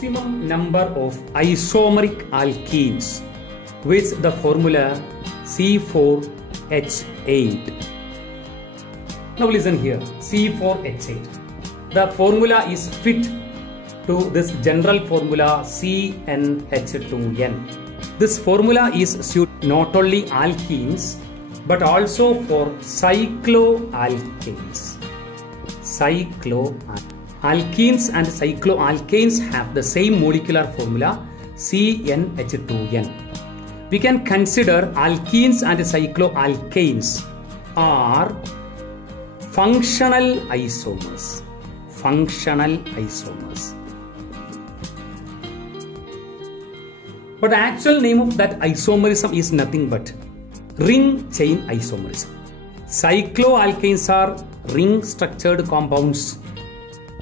maximum number of isomeric alkenes with the formula C4H8. Now listen here, C4H8. The formula is fit to this general formula CnH2n. This formula is suited not only alkenes but also for cycloalkanes. Alkenes and cycloalkanes have the same molecular formula CnH2n. We can consider alkenes and cycloalkanes are functional isomers. But the actual name of that isomerism is nothing but ring chain isomerism. Cycloalkanes are ring structured compounds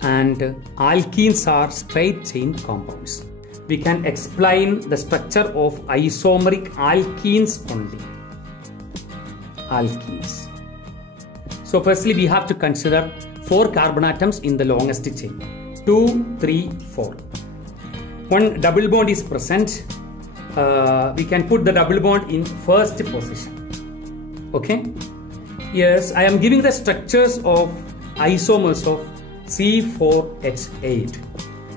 and alkenes are straight chain compounds. We can explain the structure of isomeric alkenes only. Alkenes. So firstly we have to consider 4 carbon atoms in the longest chain. 2, 3, 4. One double bond is present. We can put the double bond in first position. Okay? Yes, I am giving the structures of isomers of C4H8.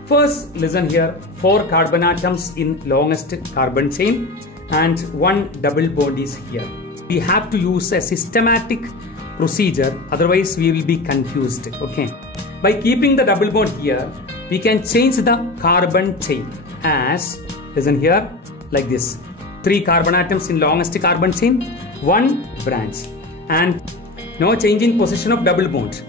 First, listen here, 4 carbon atoms in longest carbon chain and 1 double bond is here. We have to use a systematic procedure, otherwise we will be confused. Okay. By keeping the double bond here, we can change the carbon chain as, listen here, like this. 3 carbon atoms in longest carbon chain, 1 branch, and no change in position of double bond.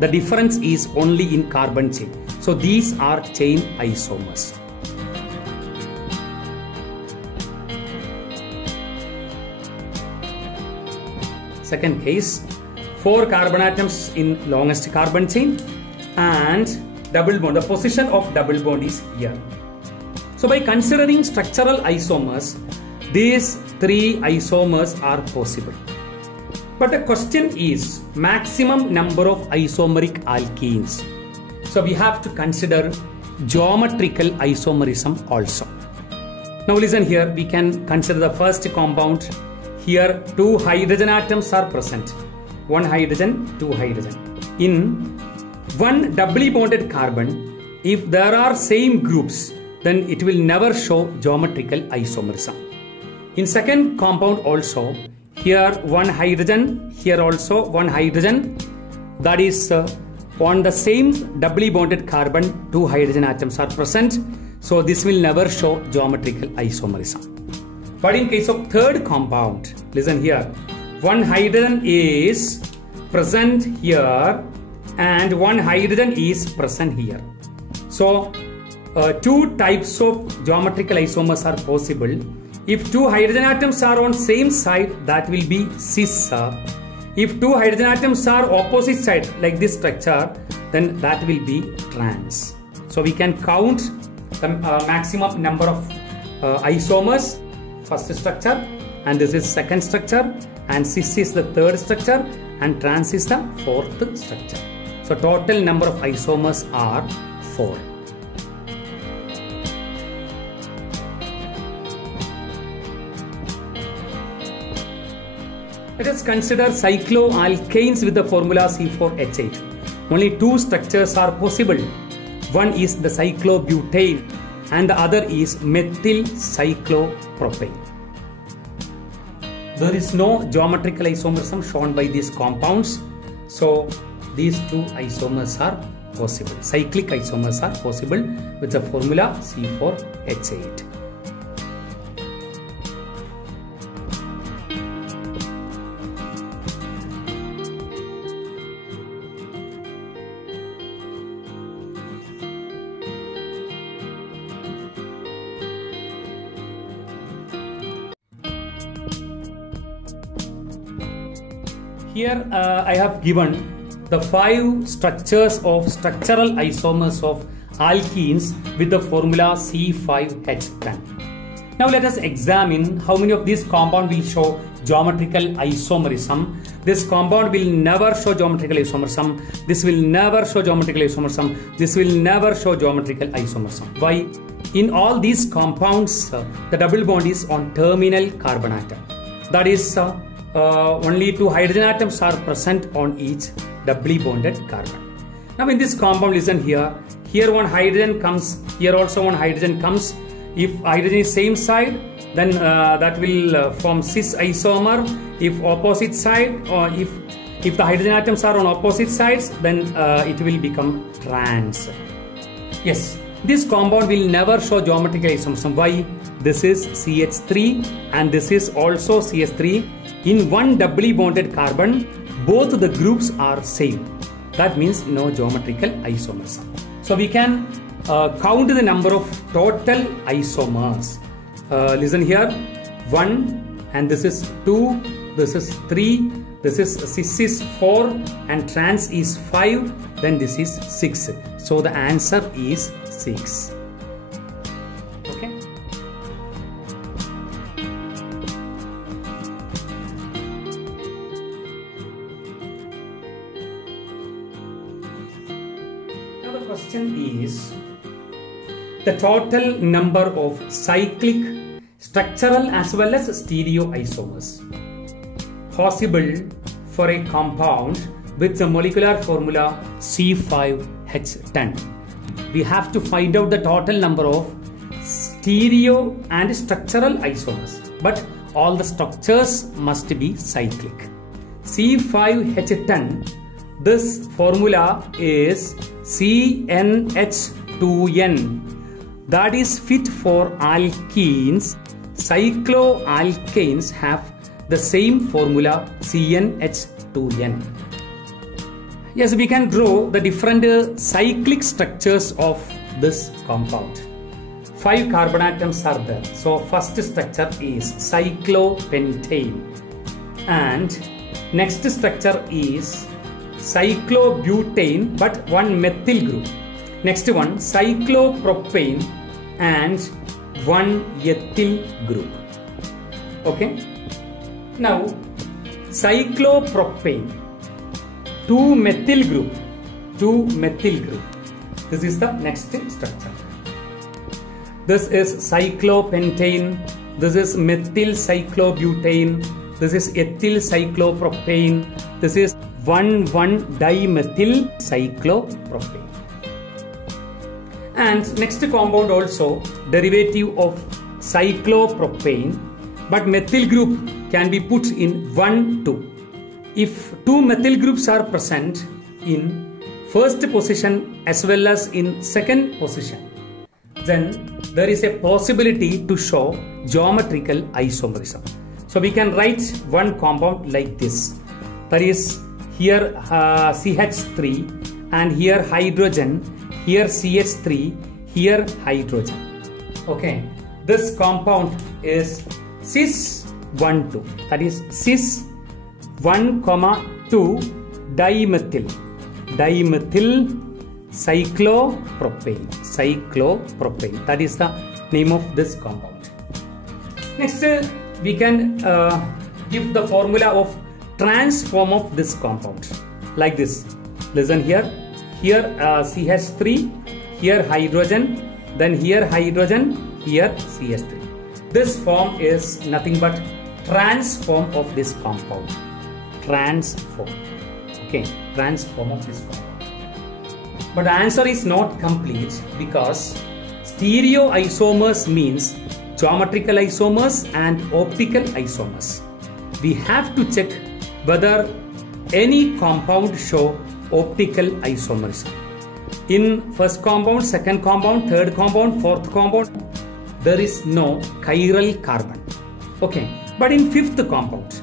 The difference is only in carbon chain. So these are chain isomers. Second case, 4 carbon atoms in longest carbon chain and double bond. The position of double bond is here. So by considering structural isomers, these 3 isomers are possible. But the question is maximum number of isomeric alkenes. So we have to consider geometrical isomerism also. Now listen here, we can consider the first compound. Here 2 hydrogen atoms are present. 1 hydrogen, 2 hydrogen. In one doubly bonded carbon, if there are same groups, then it will never show geometrical isomerism. In second compound also, here 1 hydrogen, here also 1 hydrogen, that is on the same doubly bonded carbon 2 hydrogen atoms are present, so this will never show geometrical isomerism. But in case of third compound, listen here, 1 hydrogen is present here and 1 hydrogen is present here. So 2 types of geometrical isomers are possible. If 2 hydrogen atoms are on same side, that will be cis. If 2 hydrogen atoms are opposite side, like this structure, then that will be trans. So we can count the maximum number of isomers, first structure, and this is second structure, and cis is the third structure, and trans is the fourth structure. So total number of isomers are 4. Let us consider cycloalkanes with the formula C4H8. Only 2 structures are possible. One is the cyclobutane and the other is methyl cyclopropane. There is no geometrical isomerism shown by these compounds. So these 2 isomers are possible. Cyclic isomers are possible with the formula C4H8. Here I have given the 5 structures of structural isomers of alkenes with the formula C5H10. Now let us examine how many of these compounds will show geometrical isomerism. This compound will never show geometrical isomerism. This will never show geometrical isomerism. This will never show geometrical isomerism. Why? In all these compounds, the double bond is on terminal carbon atom. That is, only 2 hydrogen atoms are present on each doubly bonded carbon. Now in this compound, listen here. Here one hydrogen comes. Here also one hydrogen comes. If hydrogen is same side, then that will form cis isomer. If opposite side, or if the hydrogen atoms are on opposite sides, then it will become trans. Yes, this compound will never show geometrical isomerism. Why? This is CH3 and this is also CH3. In one doubly bonded carbon, both the groups are same. That means no geometrical isomerism. So we can count the number of total isomers. Listen here, 1 and this is 2, this is 3, this is cis is 4 and trans is 5, then this is 6. So the answer is 6. Okay. Now the question is the total number of cyclic, structural as well as stereoisomers possible for a compound with the molecular formula C5H10. We have to find out the total number of stereo and structural isomers, but all the structures must be cyclic. C5H10, this formula is CnH2n. That is fit for alkenes. Cycloalkanes have the same formula CnH2n. Yes, we can draw the different cyclic structures of this compound. 5 carbon atoms are there. So first structure is cyclopentane and next structure is cyclobutane but one methyl group. Next one cyclopropane and one ethyl group. Okay. Now cyclopropane, 2 methyl group. This is the next structure. This is cyclopentane. This is methyl cyclobutane. This is ethyl cyclopropane. This is 1,1-dimethyl cyclopropane. And next compound also derivative of cyclopropane, but methyl group can be put in 1,2. If 2 methyl groups are present in first position as well as in second position, then there is a possibility to show geometrical isomerism. So we can write one compound like this. That is here CH3 and here hydrogen, here CH3, here hydrogen. Okay, this compound is cis-1,2. That is cis 1,2 dimethyl cyclopropane. That is the name of this compound. Next, we can give the formula of trans form of this compound like this. Listen here. Here CH3, here hydrogen, then here hydrogen, here CH3. This form is nothing but trans form of this compound. Transform. Okay, transform of this compound. But the answer is not complete because stereoisomers means geometrical isomers and optical isomers. We have to check whether any compound show optical isomerism. In first compound, second compound, third compound, fourth compound, there is no chiral carbon. Okay, but in fifth compound,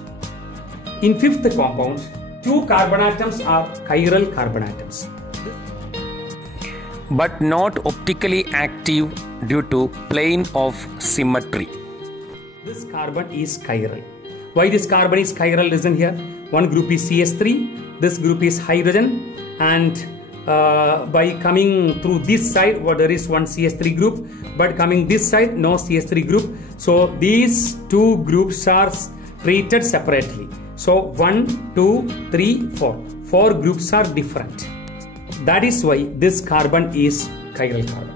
2 carbon atoms are chiral carbon atoms, but not optically active due to plane of symmetry. This carbon is chiral. Why this carbon is chiral? Listen here. One group is CH3, this group is hydrogen, and by coming through this side, there is one CS3 group, but coming this side, no CS3 group. So these two groups are treated separately. So 1, 2, 3, 4. 4 groups are different. That is why this carbon is chiral carbon.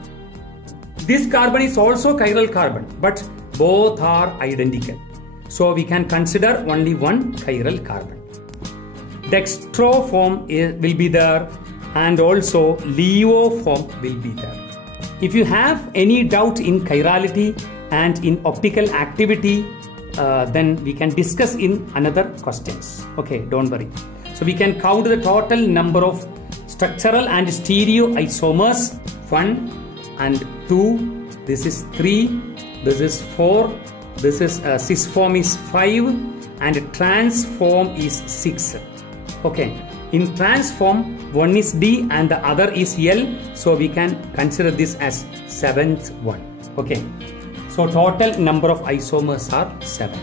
This carbon is also chiral carbon, but both are identical. So we can consider only one chiral carbon. Dextro form will be there, and also Leo form will be there. If you have any doubt in chirality and in optical activity, then we can discuss in another questions. Okay, don't worry. So we can count the total number of structural and stereoisomers. 1 and 2, this is 3, this is 4, this is cis form is 5, and trans form is 6. Okay, in trans form, one is D and the other is L, so we can consider this as 7th one. Okay, so total number of isomers are 7.